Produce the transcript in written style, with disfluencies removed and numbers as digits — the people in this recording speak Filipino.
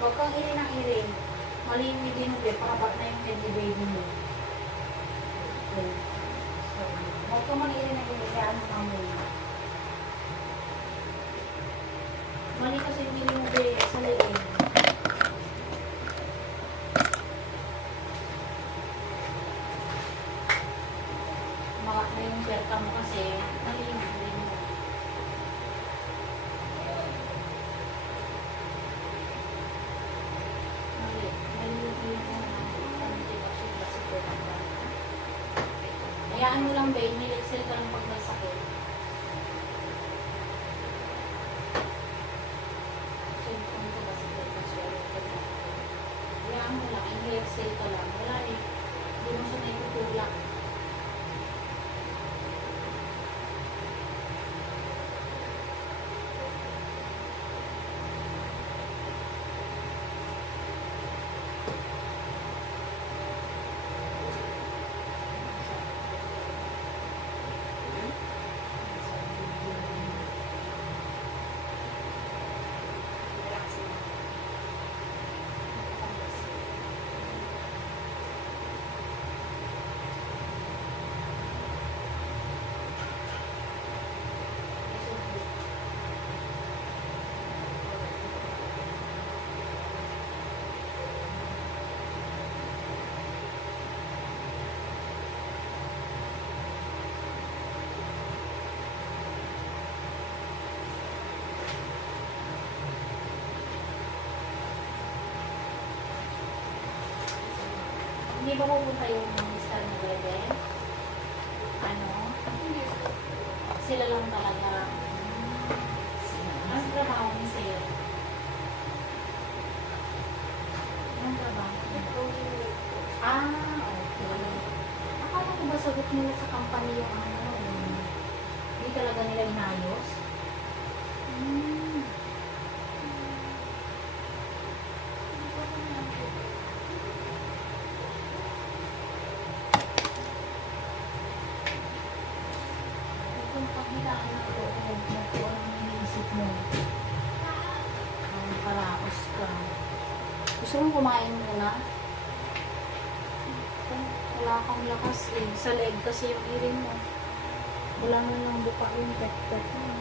Huwag kang iri ng iri. Mali yung idinubi, pakabak na yung head baby mo. Okay. So, huwag kang mag-iri ng iri, kaya ano kang muna. Mali kasi yung idinubi sa leeg. Maka na yung berta mo kasi, mali yung iri mo. Hayaan mo lang, babe. May excel ka lang pag may sakit. Symptom ko ba sakit? Hayaan mo lang. May excel ka lang. Wala eh. Hindi mo siya naitutulak. Hindi ba pupunta yung Mr. Nueve? Ano? Sila lang talaga. Anong trabaho ni sir? Anong trabaho? Okay. Akala ko ba sagot nila sa company yung ano? Hindi talaga nila inayos? Kung paghilaan na ito, kung anong iniisip mo, paraos ka. Gusto mo kumain muna? Wala kang lakas eh. Sa leg kasi yung irin mo. Wala mo lang buka yung pet-pet mo.